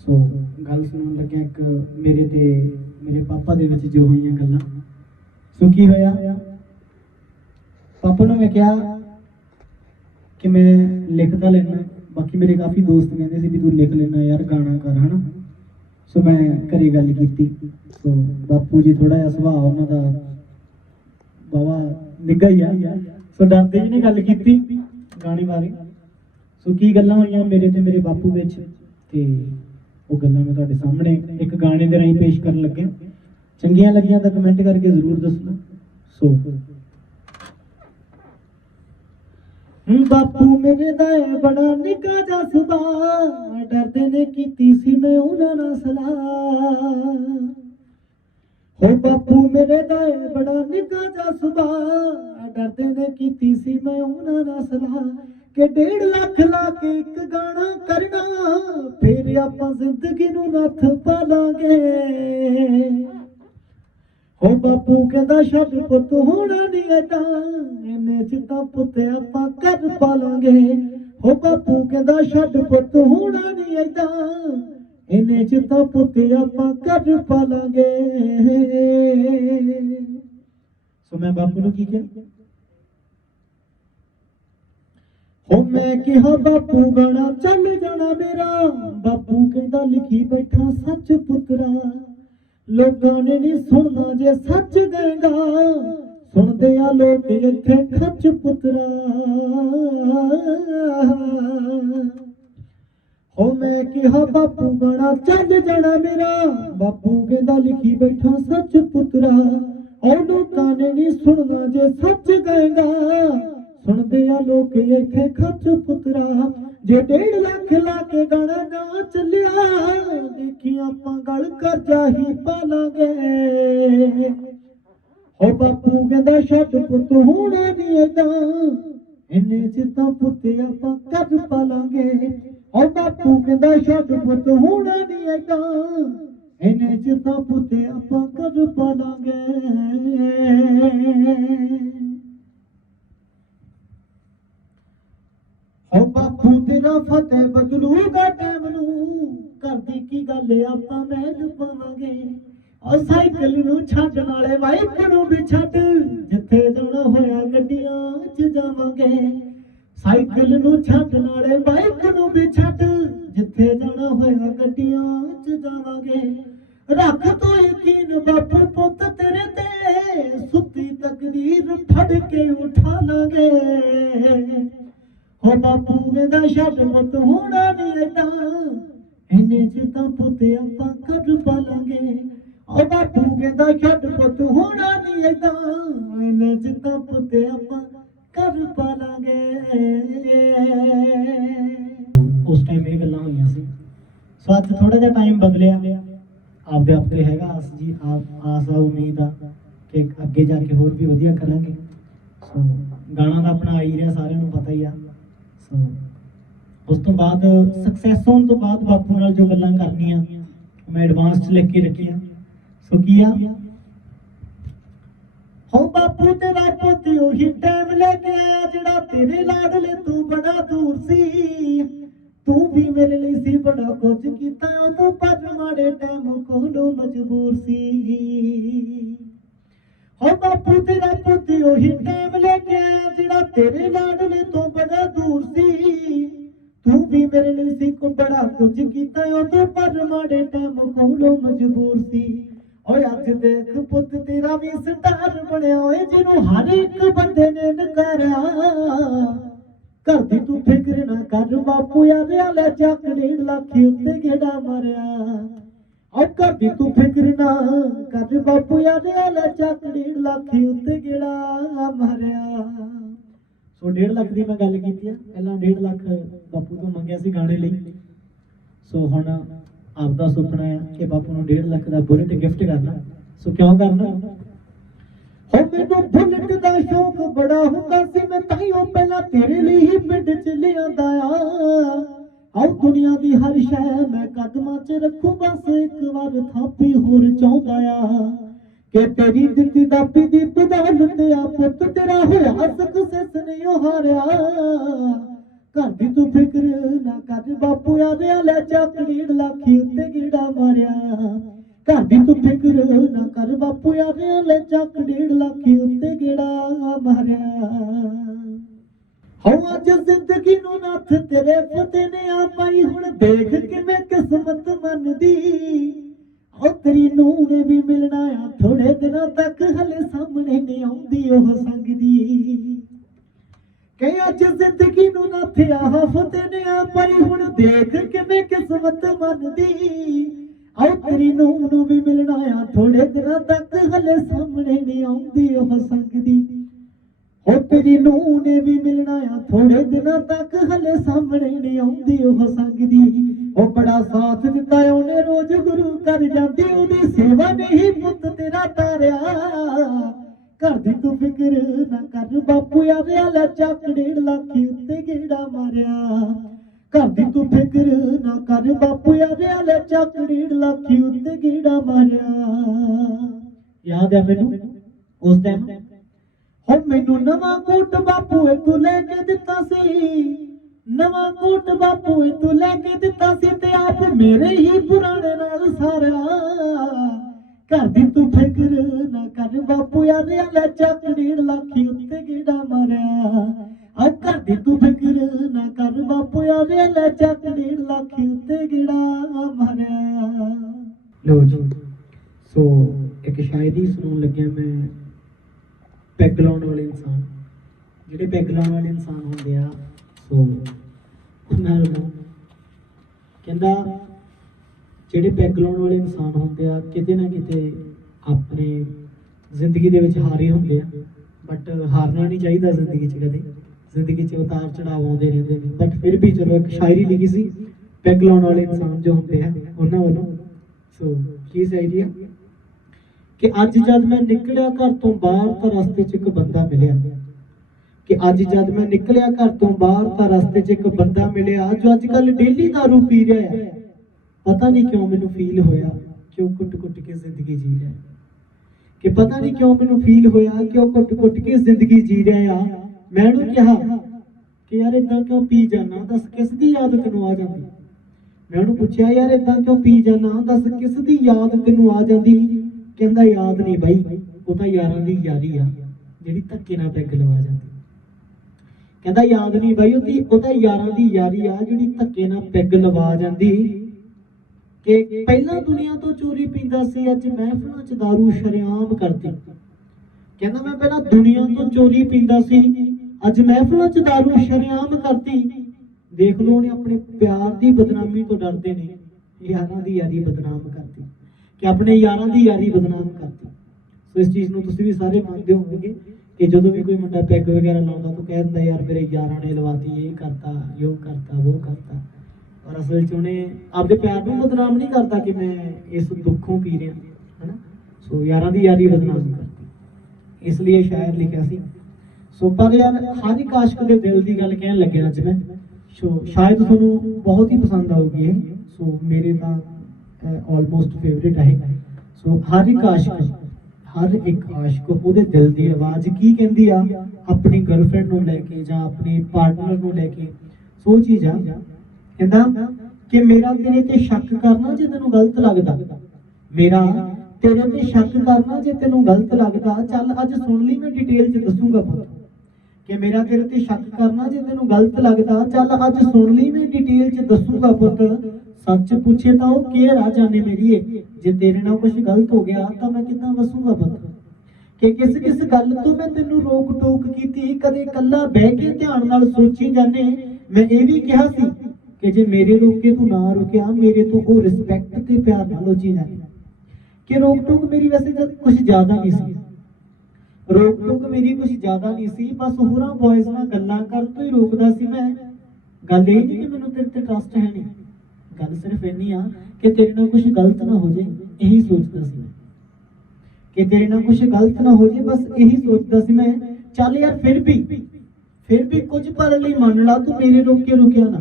सो गल सुनन लग्या एक मेरे ते मेरे पापा दे विच जो होईयां गल्लां। सो की होया, पापा नूं मैं कहा कि मैं लिखता लेना, बाकी मेरे काफ़ी दोस्त कहते थे भी तू लिख लेना यार, गाना कर, है ना। सो मैं घरे गल की। सो बापू जी थोड़ा जिहा सुभाऽ उन्हां दा बावा निग्घा ही आ। सो डरदे जी ने गल की गाने बारे। सो की गल्लां होईयां मेरे ते मेरे बापू विच, ते वो गल्लां मैं तुहाडे सामने एक गाने दे राहीं पेश करन लग्या। चंगियां लगियां तां कमेंट करके जरूर दस्सना। सो बापू मेरे दा बड़ा निक्का जा सुभाऽ, डरदे ने कीती सी मैं उन्हां नाल सलाह। हो बापू मेरे दा बड़ा निक्का जा सुभाऽ, डरदे ने कीती सी मैं उन्हां नाल सलाह कि 1.5 लाख ला के एक गाना करना, फिर आपां जिंदगी नूं नत्थ पालांगे। हो बापू कहंदा छड्ड पुत्त होना नहीं ऐदां, इन्ने च तां पुत्त आपां कर पालांगे। हो बापू कहंदा छड्ड पुत्त होना नहीं ऐदां, इन्ने च तां पुत्त आपां कर पालांगे। सो मैं बापू नूं की कहा, हो मैं कहा बापू गाना चल जाना मेरा, बापू कहंदा लिखी बैठा सच पुत्तरा, लोगां ने नहीं सुनना जे सच देगा, सुनदे आ लोग इत्थे खच पुत्तरा। हो मैं कहा बापू गाना चल जाना मेरा, बापू कहंदा लिखी बैठा सच पुत्तरा, और लोगां ने नहीं सुनना जे सच देगा, सुनदे आ लोग इत्थे खच पुत्तरा। जे 1.5 लाख ला के गाना ना चलिया, देखी आपां गल करजा ही पालांगे। हो बापू कहंदा छड्ड पुत्त होना नहीं ऐदां, इन्ने च तां पुत्त आपां कर पालांगे। हो बापू कहंदा छड्ड पुत्त होना नहीं ऐदां, इन्ने च तां पुत्त आपां कर पालांगे। हो बापू तेरा फतेह बदलूगा टैम नूं, करदी की गल आपां महल पावांगे। और साइकिल नूं छड्ड नाले बाइक नूं भी छड्ड, जिथे जाना होया गड्डियां च जावांगे। साइकिल नूं छड्ड नाले बाइक नूं भी छड्ड, जिथे जाना होया गड्डियां च जावांगे। रख तू यकीन बापू पुत्त तेरे ते, सुत्ती तकदीर फड़ के उठा लांगे। हो बापू कहंदा छड्ड पुत्त होना नहीं ऐदां, इन्ने च तां पुत्त आपां कर पालांगे। ओ बापू कहंदा छड्ड पुत्त होना नहीं ऐदां, इन्ने च तां पुत्त आपां कर पालांगे। उस टाइम ये गल्लां होईयां सी। सो अज थोड़ा जिहा टाइम बदलिया, आपदे आपदे हैगा आस जी, आस आ उम्मीद आ कि अगे जाके होर भी वधिया करांगे। सो गाना तां अपना आई रिहा, सारिआं नूं पता ही आ। उस तो बाद सक्सैस होने तो बाद बापू नाल जो गल्लां करनियां मैं एडवांस च लिख के रखियां। सो किया, हो बापू तेरा पुत्त उही टाइम लेके आया, जिहड़ा तेरे लाडले तू बड़ा दूर सी। तू भी मेरे लिए सी बड़ा कुछ कीता, उदों पर माड़े टाइम कोलों मजबूर सी। हो बापू तेरा पुत्त उही टाइम लेके आया, जिहड़ा तेरे लाडले तो बड़ा दूर सी। तू भी मेरे लिए सी को बड़ा कुछ कीता, उदों पर माड़े टाइम कोलों मजबूर सी। ओए अज देख पुत्त तेरा भी स्टार बनया, ओए जिन्हों हर एक बंदे ने नकारा। घर दी तू फिक्र ना कर बापू यार, ले चक 1.5 लाख उत्ते गेड़ा मारिया। और घर दी तू फिक्र ना कर बापू यार, ले चक 1.5 लाख उत्ते गेड़ा मारिया। सो 1.5 लाख की मैं गल की, पहला 1.5 लाख बापू तो मंगया सी गाने लई। सो हुण आपदा सुपना है कि बापू नूं 1.5 लाख का बुलेट गिफ्ट करना। सो क्यों करना, हो मैनूं बुलेट दा शौक बड़ा हुंदा सी, मैं ताईओ पहला तेरे लिए ही पिंड च लिआंदा आ। आओ दुनिया दी हर शै मैं कदमां च रखूं, बस एक बार थापी होर चाहुंदा आ कि तेरी दित्ती दापी दी बदौलत आ पुत्त तेरा होया सक्सेस नहीं हारिया। घर दी तू फिक्र ना कर बापू आदे ले चक 1.5 लाख उत्ते गेड़ा मारिया घर दी तू फिक्र ना कर बापू आदे ले चक 1.5 लाख उत्ते गेड़ा मारिया हो अज जिंदगी नू नथ तेरे फते ने आ पाई हुण देख किवें किस्मत मनदी ओ तेरी नूं ने भी मिलना आ थोड़े दिनों तक हले सामने नहीं आउंदी ओह संगदी कि अज जिंदगी नू नथ आ फते ने आ पाई हुण देख किवें किस्मत मनदी ओ तेरी नूं नू भी मिलना आ थोड़े दिनों तक हले सामने नहीं आउंदी ओह संगदी हो तेरी नूं ने भी मिलना आ थोड़े दिनों तक हले सामने नहीं आउंदी ओह संगदी ओ बड़ा साथ दिता उन्हें रोज गुरु कर जाती ओदी सेवा नहीं पुत तेरा तारिया घर दी तू फिक्र ना कर बापू आदे ले चक 1.5 लाख उत्ते गेड़ा मारिया घर दी तू फिक्र ना कर बापू आदे ले चक 1.5 लाख उत्ते गेड़ा मारिया याद है मैनू उस टाइम हो मैनू नवा कोट बापू तू लेके दिता सी नवा कोट बापू तू लेके दिता सी ते आप मेरे ही पुराने नाल सारा घर दी तू फिक्र ना कर बापू आदे ले चक 1.5 लाख उत्ते गेड़ा मारिया आ घर दी तू फिक्र ना कर बापू आदे ले चक 1.5 लाख उत्ते गेड़ा मारिया लो जी सो एक शायरी सुनाउण लग्या मैं पैग लाउण वाले इंसान ਜਿਹੜੇ ਪੈਗ ਲਾਉਣ ਵਾਲੇ ਇਨਸਾਨ ਹੁੰਦੇ ਆ ਸੋ ਉਹਨਾਂ ਨੂੰ ਕਹਿੰਦਾ ਜਿਹੜੇ ਪੈਗ ਲਾਉਣ ਵਾਲੇ ਇਨਸਾਨ ਹੁੰਦੇ ਆ ਕਿਤੇ ਨਾ ਕਿਤੇ ਆਪਣੀ ਜ਼ਿੰਦਗੀ ਦੇ ਵਿੱਚ ਹਾਰੇ ਹੁੰਦੇ ਆ ਬਟ ਹਾਰਨਾ ਨਹੀਂ ਚਾਹੀਦਾ ਜ਼ਿੰਦਗੀ 'ਚ ਕਦੇ ਜ਼ਿੰਦਗੀ 'ਚ ਉਤਾਰ ਚੜਾਵ ਆਉਂਦੇ ਰਹਿੰਦੇ ਨੇ ਬਟ ਫਿਰ ਵੀ ਚਲੋ ਇੱਕ ਸ਼ਾਇਰੀ ਲਿਖੀ ਸੀ ਪੈਗ ਲਾਉਣ ਵਾਲੇ ਇਨਸਾਨ ਜੋ ਹੁੰਦੇ ਆ ਉਹਨਾਂ ਵੱਲੋਂ ਸੋ ਕੀ ਸ਼ਾਇਰੀ ਆ कि अज जद मैं निकलिया घर तो बाहर तो रस्ते च एक बंदा मिलिया कि अज जद मैं निकलिया घर तो बाहर तो रस्ते च एक बंदा मिलिया जो अजकल डेली दारू पी रहा है पता नहीं क्यों मैनू फील होया क्यों कुट कुट के जिंदगी जी रहा है कि पता नहीं क्यों मैनू फील होया क्यों कुट कुट के जिंदगी जी रहा मैं उहनूं कहा कि यार इदां क्यों पी जाना दस किस दी याद तैनूं आ जांदी मैं उहनूं पुछया यार इदां क्यों पी जाना दस किस दी याद तैनूं आ जांदी कहंदा याद नहीं भाई वो तो यारां दी यारी आ जिहड़ी धक्के नाल पैग लवा जांदी कहंदा याद नहीं भाई वो तो यारां दी यारी आ जिहड़ी धक्के नाल पैग लवा जांदी कि पहला दुनिया तो चोरी पींदा सी अज महफिलां च दारू शरेआम करदी कहंदा मैं पहला दुनिया तो चोरी पींदा सी अज महफिलां च दारू शरेआम करदी देख लो उन्हें अपने प्यार दी बदनामी तो डरदे ने यारां दी यारी बदनाम करदी कि अपने यारां दी यारी बदनाम करती सो इस चीज़ नूं तुसीं भी सारे मानते होवोगे कि जदों भी कोई मुंडा पैग वगैरह लाउंदा तो कह दिंदा यार मेरे यारां ने लवाती ये करता यो करता वो करता और असल च उन्हें आपदे प्यार नूं बदनाम नहीं करता कि मैं इस दुखों पी रहा है ना सो यारां दी यारी बदनाम करती इसलिए शायर लिखिया सी सो पर यार हर एक आशिक दे दिल दी गल कहण लग्या अज मैं सो शायद तुहानूं बहुत ही पसंद आऊगी सो मेरे तां ऑलमोस्ट फेवरेट है सो हर एक आशिक ਉਹਦੇ दिल की आवाज़ की कहती आ अपनी गर्लफ्रेंड ਨੂੰ ਲੈ ਕੇ ਜਾਂ अपने पार्टनर ਨੂੰ ਲੈ ਕੇ ਸੋ ਚੀਜ਼ ਆ ਕਹਿੰਦਾ ਕਿ ਮੇਰਾ ਤੇਰੇ ਤੇ ਸ਼ੱਕ ਕਰਨਾ ਜੇ ਤੈਨੂੰ ਗਲਤ ਲੱਗਦਾ ਮੇਰਾ ਤੇਰੇ ਤੇ ਸ਼ੱਕ ਕਰਨਾ ਜੇ ਤੈਨੂੰ ਗਲਤ ਲੱਗਦਾ ਚੱਲ ਅੱਜ ਸੁਣ ਲਈ ਮੈਂ ਡਿਟੇਲ ਚ ਦੱਸੂਗਾ ਪੁੱਤ ਕਿ ਮੇਰਾ ਤੇਰੇ ਤੇ ਸ਼ੱਕ ਕਰਨਾ ਜੇ ਤੈਨੂੰ ਗਲਤ ਲੱਗਦਾ ਚੱਲ ਅੱਜ ਸੁਣ ਲਈ ਮੈਂ ਡਿਟੇਲ ਚ ਦੱਸੂਗਾ ਪੁੱਤ सच पूछे तो के राजा ने मेरी जे तेरे नाल कुछ गलत हो गया तो मैं कितना वसूंगा पुत कि किस किस गल तो मैं तेनू रोक टोक कीती कदे कल्ला बह के ध्यान नाल सोची जाने मैं ये भी कहा सी कि जे मेरे रोके तू ना रुकिया मेरे तो वो रिस्पैक्ट ते प्यार नाल सोची जाने कि रोक टोक मेरी वैसे कुछ ज्यादा नहीं सी रोक टोक मेरी कुछ ज्यादा नहीं सी बस होरां बॉयज़ नाल गल्लां कर तो ही रोकदा सी मैं गल ये नहीं कि मैनू तेरे ते ट्रस्ट है नहीं गल सिर्फ इन्नी आ कि तेरे नाल कुछ गलत ना हो जाए यही सोचदा सी कि तेरे नाल कुछ गलत ना हो जाए बस यही सोचदा सी मैं चल यार फिर भी कुछ पल लई मान ला तू मेरे रोके रुकिया ना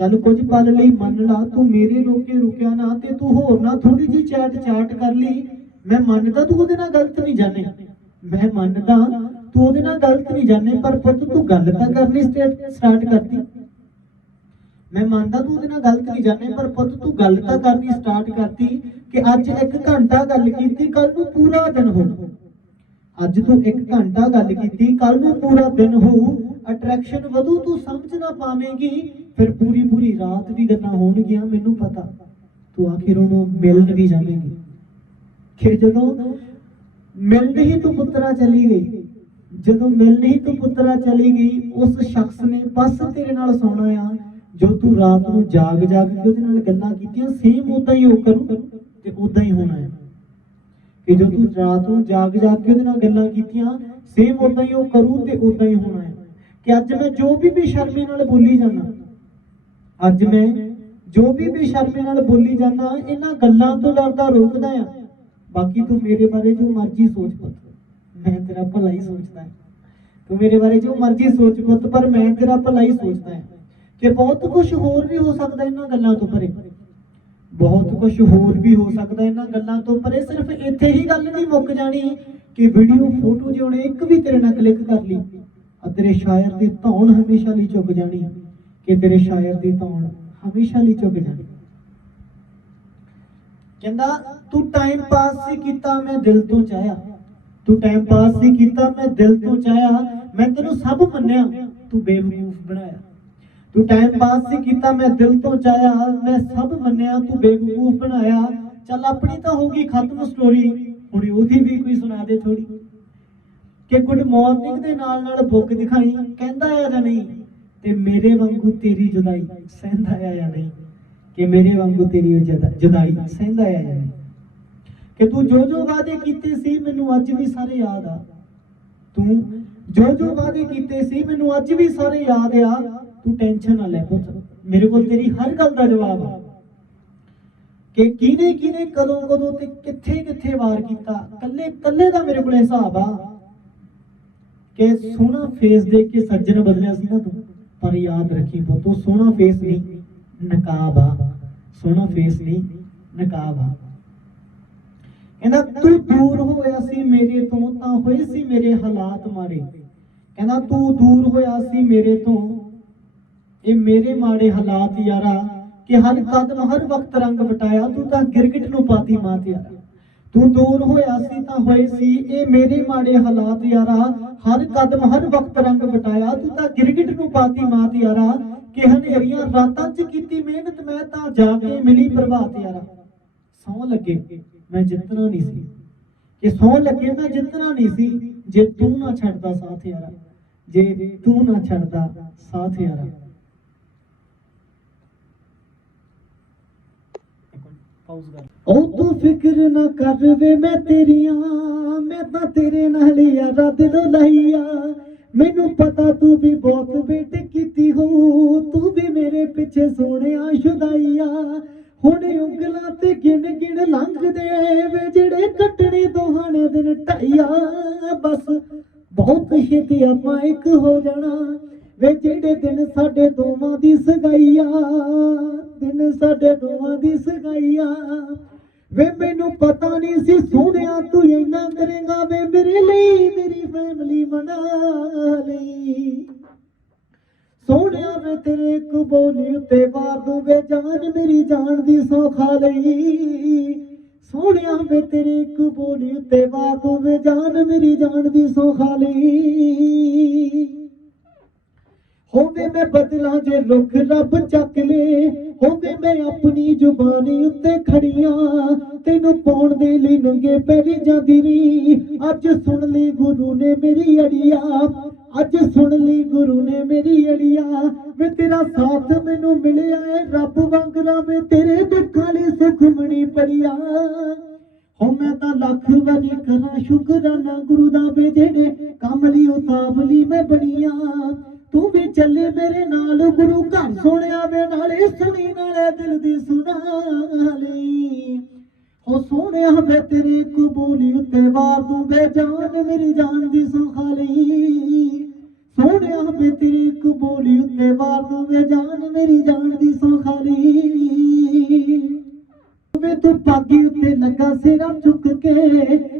चल कुछ पल लई मान ला तू मेरे रोके रुकिया ना ते तू होर ना थोड़ी जी चैट कर ली मैं मानदा तू ओदे नाल गलत नहीं जाने मैं मानदा ਤੂੰ ਉਹਦੇ ਨਾਲ ਗਲਤ ਨਹੀਂ ਜਾਣੇ, ਪਰ ਪੁੱਤ ਤੂੰ ਗੱਲ ਤਾਂ ਕਰਨੀ ਸਟਾਰਟ ਕਰਤੀ। ਮੈਂ ਮੰਨਦਾ ਤੂੰ ਉਹਦੇ ਨਾਲ ਗਲਤ ਨਹੀਂ ਜਾਣੇ, ਪਰ ਪੁੱਤ ਤੂੰ ਗੱਲ ਤਾਂ ਕਰਨੀ ਸਟਾਰਟ ਕਰਤੀ ਕਿ ਅੱਜ 1 ਘੰਟਾ ਗੱਲ ਕੀਤੀ, ਕੱਲ ਨੂੰ ਪੂਰਾ ਦਿਨ ਹੋ। ਅੱਜ ਤੂੰ 1 ਘੰਟਾ ਗੱਲ ਕੀਤੀ, ਕੱਲ ਨੂੰ ਪੂਰਾ ਦਿਨ ਹੋ। ਅਟਰੈਕਸ਼ਨ ਵਧੂ, ਤੂੰ ਸਮਝ ਨਾ ਪਾਵੇਂਗੀ, ਫਿਰ ਪੂਰੀ ਰਾਤ ਵੀ ਗੱਲਾਂ ਹੋਣਗੀਆਂ। ਮੈਨੂੰ ਪਤਾ ਤੂੰ ਆਖਿਰ ਉਹਨੂੰ ਮਿਲਣ ਵੀ ਜਾਵੇਂਗੀ ਕਿ ਜਦੋਂ ਮਿਲਣ ਹੀ ਤੂੰ ਪੁੱਤਰਾ ਚਲੀ ਗਈ, ਜਦੋਂ ਮਿਲਣ ਹੀ ਤੂੰ ਪੁੱਤਰਾ ਚਲੀ ਗਈ, ਉਸ ਸ਼ਖਸ ਨੇ ਬਸ ਤੇਰੇ ਨਾਲ ਸੌਣਾ ਆ। ਜੋ ਤੂੰ ਰਾਤ ਨੂੰ ਜਾਗ ਕੇ ਉਹਦੇ ਨਾਲ ਗੱਲਾਂ ਕੀਤੀਆਂ, ਸੇਮ ਉਦਾਂ ਹੀ ਉਹ ਕਰੂ ਤੇ ਉਦਾਂ ਹੀ ਹੋਣਾ ਹੈ। ਕਿ ਜੋ ਤੂੰ ਰਾਤ ਨੂੰ ਜਾਗ ਕੇ ਉਹਦੇ ਨਾਲ ਗੱਲਾਂ ਕੀਤੀਆਂ, ਸੇਮ ਉਦਾਂ ਹੀ ਉਹ ਕਰੂ ਤੇ ਉਦਾਂ ਹੀ ਹੋਣਾ ਹੈ। ਕਿ ਅੱਜ ਮੈਂ ਜੋ ਵੀ ਬੇਸ਼ਰਮੀ ਨਾਲ ਬੋਲੀ ਜਾਣਾ, ਅੱਜ ਮੈਂ ਜੋ ਵੀ ਬੇਸ਼ਰਮੀ ਨਾਲ ਬੋਲੀ ਜਾਣਾ, ਇਹਨਾਂ ਗੱਲਾਂ ਤੋਂ ਡਰਦਾ ਰੋਕਦਾ ਆ। ਬਾਕੀ ਤੂੰ ਮੇਰੇ ਬਾਰੇ ਜੋ ਮਰਜ਼ੀ ਸੋਚ ਪੁੱਤ, ਮੈਂ ਤੇਰਾ ਭਲਾ ਹੀ ਸੋਚਦਾ ਹੈ। ਤੂੰ ਮੇਰੇ ਬਾਰੇ ਜੋ ਮਰਜ਼ੀ ਸੋਚ ਪੁੱਤ, ਪਰ ਮੈਂ ਤੇਰਾ ਭਲਾ ਹੀ ਸੋਚਦਾ ਹੈ। ਕਿ ਬਹੁਤ ਕੁਝ ਹੋਰ ਵੀ ਹੋ ਸਕਦਾ ਇਹਨਾਂ ਗੱਲਾਂ ਤੋਂ ਪਰੇ, ਬਹੁਤ ਕੁਝ ਹੋਰ ਵੀ ਹੋ ਸਕਦਾ ਇਹਨਾਂ ਗੱਲਾਂ ਤੋਂ ਪਰੇ। ਸਿਰਫ ਇੱਥੇ ਹੀ ਗੱਲ ਨਹੀਂ ਮੁੱਕ ਜਾਣੀ ਕਿ ਵੀਡੀਓ ਫੋਟੋ ਜੇ ਉਹਨੇ ਇੱਕ ਵੀ ਤੇਰੇ ਨਾਲ ਕਲਿੱਕ ਕਰ ਲਈ, ਤੇਰੇ ਸ਼ਾਇਰ ਦੀ ਧੌਣ ਹਮੇਸ਼ਾ ਲਈ ਚੁੱਕ ਜਾਣੀ, ਕਿ ਤੇਰੇ ਸ਼ਾਇਰ ਦੀ ਧੌਣ ਹਮੇਸ਼ਾ ਲਈ ਚੁੱਕ ਜਾਣੀ। ਕਹਿੰਦਾ ਤੂੰ ਟਾਈਮ ਪਾਸ ਸੀ ਕੀਤਾ, ਮੈਂ ਦਿਲ ਤੋਂ ਚਾਹਿਆ। ਤੂੰ ਟਾਈਮ ਪਾਸ ਸੀ ਕੀਤਾ, ਮੈਂ ਦਿਲ ਤੋਂ ਚਾਹਿਆ। ਮੈਂ ਤੈਨੂੰ ਸਭ ਮੰਨਿਆ, ਤੂੰ ਬੇਵਕੂਫ ਬਣਾਇਆ। ਤੂੰ ਟਾਈਮ ਪਾਸ ਸੀ ਕੀਤਾ, ਮੈਂ ਦਿਲ ਤੋਂ ਚਾਹਿਆ। ਮੈਂ ਸਭ ਮੰਨਿਆ, ਤੂੰ ਬੇਵਕੂਫ ਬਣਾਇਆ। ਚੱਲ ਆਪਣੀ ਤਾਂ ਹੋ ਗਈ ਖਤਮ ਸਟੋਰੀ, ਹੁਣ ਉਹਦੀ ਵੀ ਕੋਈ ਸੁਣਾ ਦੇ ਥੋੜੀ। ਕਿ ਗੁੱਡ ਮਾਰਨਿੰਗ ਦੇ ਨਾਲ ਬੁੱਕ ਦਿਖਾਈ, ਕਹਿੰਦਾ ਆ ਜਾਂ ਨਹੀਂ, ਤੇ ਮੇਰੇ ਵਾਂਗੂ ਤੇਰੀ ਜੁਦਾਈ ਸਹਿੰਦਾ ਆ ਜਾਂ ਨਹੀਂ, ਕਿ ਮੇਰੇ ਵਾਂਗੂ ਤੇਰੀ ਜੁਦਾਈ ਸਹਿੰਦਾ ਆ ਜਾਂ ਨਹੀਂ। ਕਿ ਤੂੰ ਜੋ ਵਾਅਦੇ ਕੀਤੇ ਸੀ ਮੈਨੂੰ ਅੱਜ ਵੀ ਸਾਰੇ ਯਾਦ ਆ। ਤੂੰ ਜੋ ਵਾਅਦੇ ਕੀਤੇ ਸੀ ਮੈਨੂੰ ਅੱਜ ਵੀ ਸਾਰੇ ਯਾਦ ਆ। ਤੂੰ ਟੈਨਸ਼ਨ ਨਾ ਲੈ ਪੁੱਤ, ਮੇਰੇ ਕੋਲ ਤੇਰੀ ਹਰ ਗੱਲ ਦਾ ਜਵਾਬ ਆ। ਕਿ ਕਿਹਨੇ ਕਦੋਂ ਤੇ ਕਿੱਥੇ ਵਾਰ ਕੀਤਾ, ਕੱਲੇ ਦਾ ਮੇਰੇ ਕੋਲ ਹਿਸਾਬ ਆ। ਕਿ ਸੋਹਣਾ ਫੇਸ ਦੇਖ ਕੇ ਸੱਜਣ ਬਦਲਿਆ ਸੀ ਨਾ ਤੂੰ, ਪਰ ਯਾਦ ਰੱਖੀ ਪੁੱਤ, ਸੋਹਣਾ ਫੇਸ ਨਹੀਂ ਨਕਾਬ ਆ, ਸੋਹਣਾ ਫੇਸ ਨਹੀਂ ਨਕਾਬ ਆ। ਕਹਿੰਦਾ ਤੂੰ ਦੂਰ ਹੋਇਆ ਸੀ ਮੇਰੇ ਤੋਂ ਤਾਂ ਹੋਏ ਸੀ ਮੇਰੇ ਹਾਲਾਤ ਮਾੜੇ। ਕਹਿੰਦਾ ਤੂੰ ਦੂਰ ਹੋਇਆ ਸੀ ਮੇਰੇ ਤੋਂ, ਇਹ ਮੇਰੇ ਮਾੜੇ ਹਾਲਾਤ ਯਾਰਾ। ਕਿ ਹਰ ਕਦਮ ਹਰ ਵਕਤ ਰੰਗ ਵਟਾਇਆ, ਤੂੰ ਤਾਂ ਗਿਰਗਿਟ ਨੂੰ ਪਾਤੀ ਮਾਤ ਯਾਰਾ। ਤੂੰ ਦੂਰ ਹੋਇਆ ਸੀ ਤਾਂ ਹੋਏ ਸੀ ਇਹ ਮੇਰੇ ਮਾੜੇ ਹਾਲਾਤ ਯਾਰਾ। ਹਰ ਕਦਮ ਹਰ ਵਕਤ ਰੰਗ ਵਟਾਇਆ, ਤੂੰ ਤਾਂ ਗਿਰਗਿਟ ਨੂੰ ਪਾਤੀ ਮਾਤ ਯਾਰਾ। ਕਿ ਹਨੇਰੀਆਂ ਰਾਤਾਂ 'ਚ ਕੀਤੀ ਮਿਹਨਤ, ਮੈਂ ਤਾਂ ਜਾ ਕੇ ਮਿਲੀ ਪ੍ਰਭਾਤ ਯਾਰਾ। ਸੌਂ ਲੱਗੇ ਮੈਂ ਜਿੱਤਣਾ ਨਹੀਂ ਸੀ, ਕਿ ਸੌਂ ਲੱਗੇ ਮੈਂ ਜਿੱਤਣਾ ਨਹੀਂ ਸੀ, ਜੇ ਤੂੰ ਨਾ ਛੱਡਦਾ ਸਾਥ ਯਾਰਾ, ਜੇ ਤੂੰ ਨਾ ਛੱਡਦਾ ਸਾਥ ਯਾਰਾ। ਉਹ ਤੂੰ ਫਿਕਰ ਨਾ ਕਰ ਵੇ ਮੈਂ ਤੇਰੀਆਂ, ਮੈਂ ਤਾਂ ਤੇਰੇ ਨਾਲ ਯਾਰਾ ਦਿਲੋਂ ਲਾਈਆ। ਮੈਨੂੰ ਪਤਾ ਤੂੰ ਵੀ ਬਹੁਤ ਵੇਟ ਕੀਤੀ ਹੋ, ਤੂੰ ਵੀ ਮੇਰੇ ਪਿੱਛੇ ਸੋਹਣਿਆ ਸ਼ੁਦਾਈਆ। ਹੁਣ ਉਂਗਲਾਂ ਤੇ ਗਿਣ ਲੰਘਦੇ ਵੇ ਜਿਹੜੇ ਕੱਟਣੇ ਦੋਹਾਂ ਨੇ ਦਿਨ ਢਾਈਆ। ਬਸ ਬਹੁਤ ਛੇਤੀ ਆਪਾਂ ਇੱਕ ਹੋ ਜਾਣਾ ਵੇ, ਜਿਹੜੇ ਦਿਨ ਸਾਡੇ ਦੋਵਾਂ ਦੀ ਸਗਾਈ ਆ, ਦਿਨ ਸਾਡੇ ਦੋਵਾਂ ਦੀ ਸਗਾਈ ਆ। ਵੇ ਮੈਨੂੰ ਪਤਾ ਨਹੀਂ ਸੀ ਸੋਹਣਿਆ ਤੂੰ ਇੰਨਾ ਕਰੇਗਾ ਵੇ ਮੇਰੇ ਲਈ, ਮੇਰੀ ਫੈਮਿਲੀ ਬਣਾ ਲਈ। ਸੋਹਣਿਆ ਵੇ ਤੇਰੇ ਕਬੂਲੀ ਉੱਤੇ ਵਾਰ ਦੂੰ ਵੇ ਜਾਨ, ਮੇਰੀ ਜਾਨ ਦੀ ਸੌ ਖਾ ਲਈ। ਸੋਹਣਿਆ ਵੇ ਤੇਰੇ ਕਬੂਲੀ ਉੱਤੇ ਵਾਰ ਦੂੰ ਵੇ ਜਾਨ, ਮੇਰੀ ਜਾਨ ਦੀ ਸੌ ਖਾ ਲਈ। ਹੋਵੇ ਮੈਂ ਬਦਲਾਂ ਜੇ ਰੁੱਖ ਰੱਬ ਚੱਕ ਲੇ, ਹੋਵੇ ਮੈਂ ਆਪਣੀ ਜ਼ੁਬਾਨੀ ਉੱਤੇ ਖੜੀਆਂ। ਤੈਨੂੰ ਪਾਉਣ ਦੇ ਲਈ ਨੰਗੇ ਪੈਰੀ ਜਾਂਦੀ ਨੀ, ਅੱਜ ਸੁਣ ਲਈ ਗੁਰੂ ਨੇ ਮੇਰੀ ਅੜੀਆ। ਅੱਜ ਸੁਣ ਲਈ ਗੁਰੂ ਨੇ ਮੇਰੀ ਅੜੀਆ। ਵੇ ਤੇਰਾ ਸਾਥ ਮੈਨੂੰ ਮਿਲਿਆ ਏ ਰੱਬ ਵਾਂਗਰਾ, ਵੇ ਤੇਰੇ ਦੁੱਖਾਂ ਲਈ ਸੁਖਮਣੀ ਪੜੀਆ। ਹੋ ਮੈਂ ਤਾਂ ਲੱਖ ਵਾਰੀ ਕਰਾਂ ਸ਼ੁਕਰਾਨਾ ਗੁਰੂ ਦਾ, ਵੇ ਜਿਹੜੇ ਕੰਮ ਲਈ ਉਤਾਵਲੀ ਮੈਂ ਬਣੀਆਂ। ਤੂੰ ਵੀ ਚੱਲੇ ਮੇਰੇ ਨਾਲ ਗੁਰੂ ਘਰ, ਸੋਹਣਿਆ ਵੇ ਨਾਲੇ ਸੁਣੀ ਨਾਲੇ ਦਿਲ ਦੀ ਸੁਣਾ ਲਈ। ਹੋ ਸੋਹਣਿਆ ਵੇ ਤੇਰੀ ਕਬੂਲੀ ਉੱਤੇ ਵਾਰ ਦੂੰ ਵੇ ਜਾਨ, ਮੇਰੀ ਜਾਨ ਦੀ ਸੁਖਾ ਲਈ। ਸੋਹਣਿਆ ਵੇ ਤੇਰੀ ਕਬੂਲੀ ਉੱਤੇ ਵਾਰ ਦੂੰ ਵੇ ਜਾਨ, ਮੇਰੀ ਜਾਨ ਦੀ ਸੁਖਾ ਲਈ। ਵੇ ਤੂੰ ਪਾਗੀ ਉੱਤੇ ਲੱਗਾ ਸਿਰਾਂ ਚੁੱਕ ਕੇ,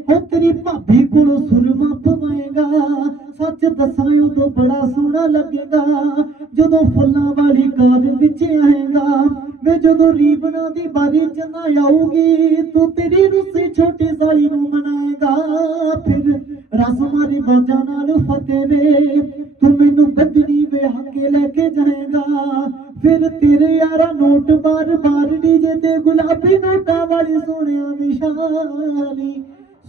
ਹੋ ਤੇਰੀ ਭਾਬੀ ਕੋਲੋਂ ਸੁਰਮਾ ਪਵਾਏਗਾ। कुछ दसां उदों बड़ा सोहना लगेगा जदों फुल्लां वाली कार विच आएगा वे जदों रीबना दी बारी च ना आऊगी तू तेरी रुस्सी छोटी साली नूं मनाएगा फिर रस्मां रिवाजां नाल फतेह वे तू मैनू बदनी विआह के लेके जाएगा फिर तेरे यारा नोट बार बार डीजे ते गुलाबी नोटा वाली सोहणिया विशाली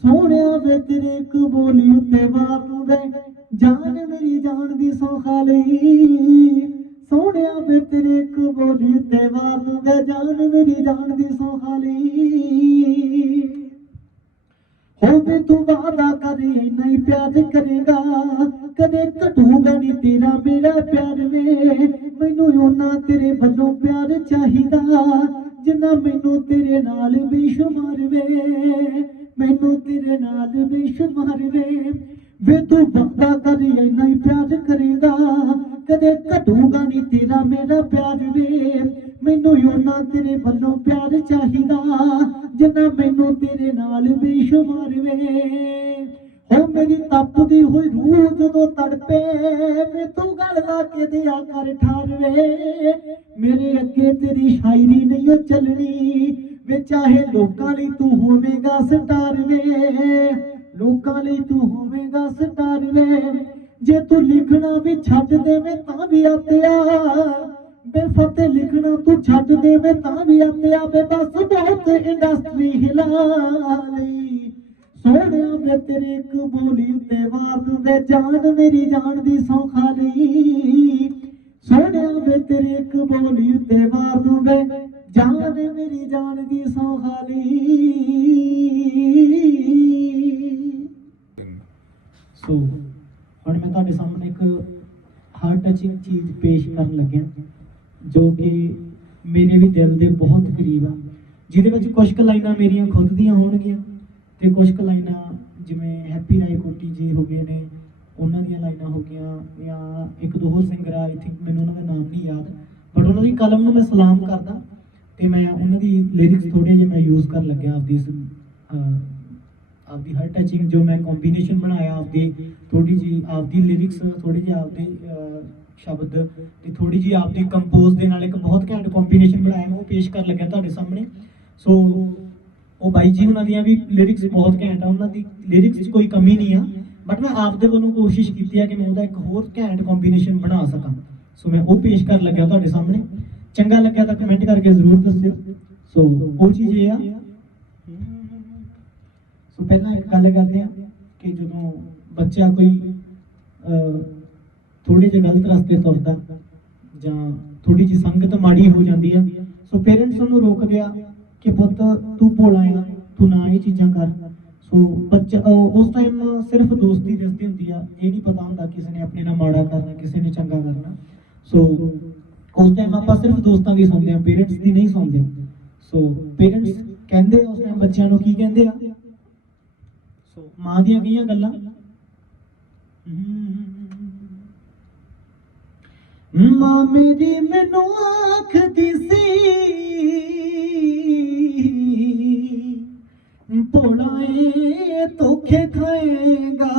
सोहणिया वे तेरे एक बोली उत्ते वार वे जान मेरी जान दी सौखा लई सोहणिया वे तेरे एक बोली उत्ते वार वे जान मेरी जान दी सौखा लई होवे तू वादा करे नहीं प्यार करेगा कदे घटूगा नहीं तेरा मेरा प्यार वे मैनू ओना तेरे बल्लों प्यार चाहिदा जिन्ना मैनू तेरे नाल बेशुमार वे मैनू तेरे नाल बेशुमार वे तू वादा करे नहीं प्यार करेगा कदे घटूगा नहीं तेरा मेरा प्यार वे मैनू ओना तेरे बल्लों प्यार चाहिदा जिन्ना मैनू तेरे नाल बेशुमार वे हो मेरी तपदी हुई रूह जदों तड़पे वे तू गल ला के दिया कर ठार वे मेरे अगे तेरी शायरी नहीं चलनी वे चाहे लोकां लई तू होवेगा स्टार वे लोकां लई तू होवेगा स्टार वे जे तू लिखना भी छड्ड देवे तां भी आतिया बेफते लिखना तू छड्ड देवे तां भी आतिया बे बस बहुत इंडस्ट्री हिला लई सोहणिया वे तेरे एक बोली ते वार वे जान मेरी जान दी सौखा लई सोहणिया वे तेरे एक बोली ते वार वे जान मेरी जान दी सौखा लई सो हुण मैं तुहाडे सामने एक हार्ट टचिंग चीज़ पेश करन लग्या जो कि मेरे भी दिल दे बहुत करीब आ जिहदे विच कुछ क लाइनां मेरियां खुद दियां होणगियां ते कुछ क लाइनां जिवें हैप्पी राय कोटी जी हो गए ने उन्हां दियां लाइनां हो गईयां या एक दो होर सिंगर आई थिंक मैनूं उन्हां दा नाम नहीं याद बट उन्हां दी कलम नूं मैं सलाम करदा ते मैं उन्हां दी लिरिक्स थोड़े जिहे मैं यूज़ कर लग्या आपदी हर टचिंग जो मैं कॉम्बीनेशन बनाया आपदी थोड़ी जी आपदी लिरिक्स थोड़ी जी आपदी शब्द ते थोड़ी जी आपदी कंपोज दे नाल एक बहुत घैंट कॉम्बीनेशन बनाया मैं वो पेश कर लग्या तुहाडे सामने सो वो बाई जी उन्हां दियां भी लिरिक्स बहुत घैंट आ उन्हां दी लिरिक्स च कोई कमी नहीं आ बट मैं आपदे वल्लों कोशिश कीती है कि मैं ओहदा एक होर घैंट कॉम्बीनेशन बना सकां सो मैं वो पेश कर लग्या तुहाडे सामने चंगा लग्या तां कमेंट करके जरूर दस्सिओ सो वो चीज़ ये आ सो पहला एक गल करते हैं कि जो बच्चा कोई थोड़े जे गलत रास्ते तुरदा जां थोड़ी जी संगत माड़ी हो जाती है सो पेरेंट्स उन्होंने रोक दिया कि पुत तू भोला है तू ना ये चीज़ां कर सो बच्चा उस टाइम सिर्फ दोस्ती दसदी होंदी आ ये नहीं पता होंदा किसी ने अपने नाल माड़ा करना किसी ने चंगा करना सो उस टाइम आप सिर्फ दोस्तों की सुनते हैं पेरेंट्स की नहीं सुनते सो पेरेंट्स कहते उस टाइम बच्चों को की कहते हैं सो मां दियां कईयां गल्लां मां मेरी मैनू आखदी सी भोला ए धोखे खाएगा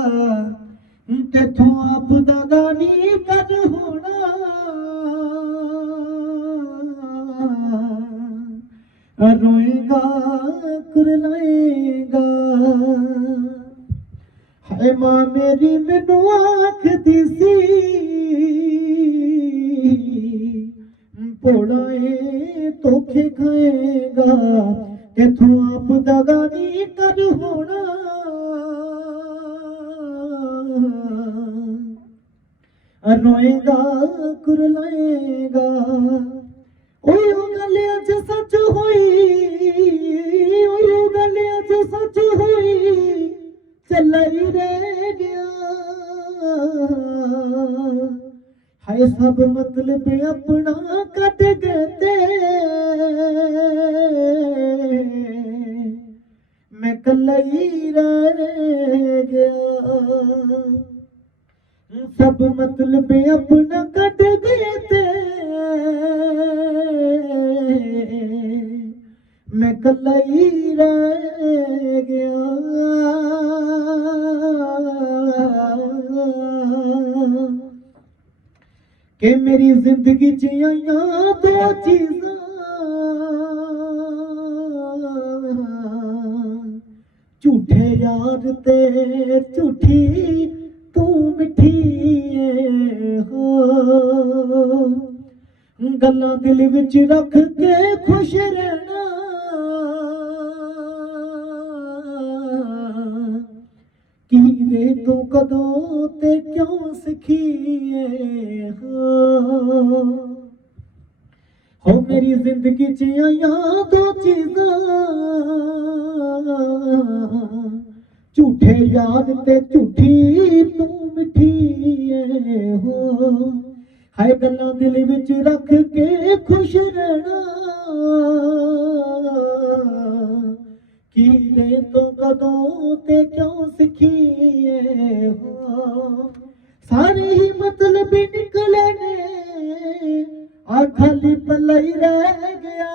तेथों आप दगा नहीं कर होना रोएगा कुरलाएगा हाय मां मेरी मैनू आखदी सी भोला ए धोखे खाएगा तेथों आप दगा नहीं कर होना रोएगा कुरलाएगा ओए ओ गल अज सच होई ओए ओ गल अज सच होई चला ही रह गया हाय सब मतलब अपना कट गए मैं कला ही रह गया सब मतलब अपना कट गए थे मैं कला ही रह गया कि मेरी जिंदगी च आइयां दो चीज़ां, झूठे यार ते झूठी तू मिठी हो। गल्लां दिल विच रख के खुश रहना, की दे तू कदों ते क्यों सिखिए हो मेरी जिंदगी च आइयां दो चीज़ां, झूठे याद ते झूठी तू मिठी हो। हाय गल्लां दिल विच रख के खुश रहना, की दे तो कदों ते क्यों सिखिए हो। सारे ही मतलब निकले ने, आ खाली पल्ला ही रह गया,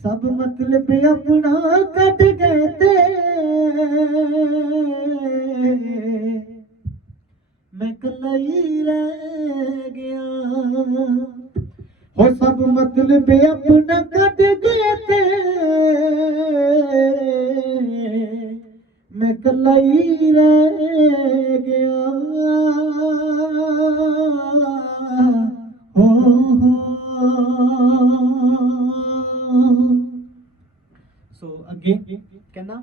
सब मतलब अपना कट गए थे, मैं कल्ला ही रह गया हो। सब मतलब अपना कट गए थे, मैं कल्ला ही रह गया हो। सो अगे कहना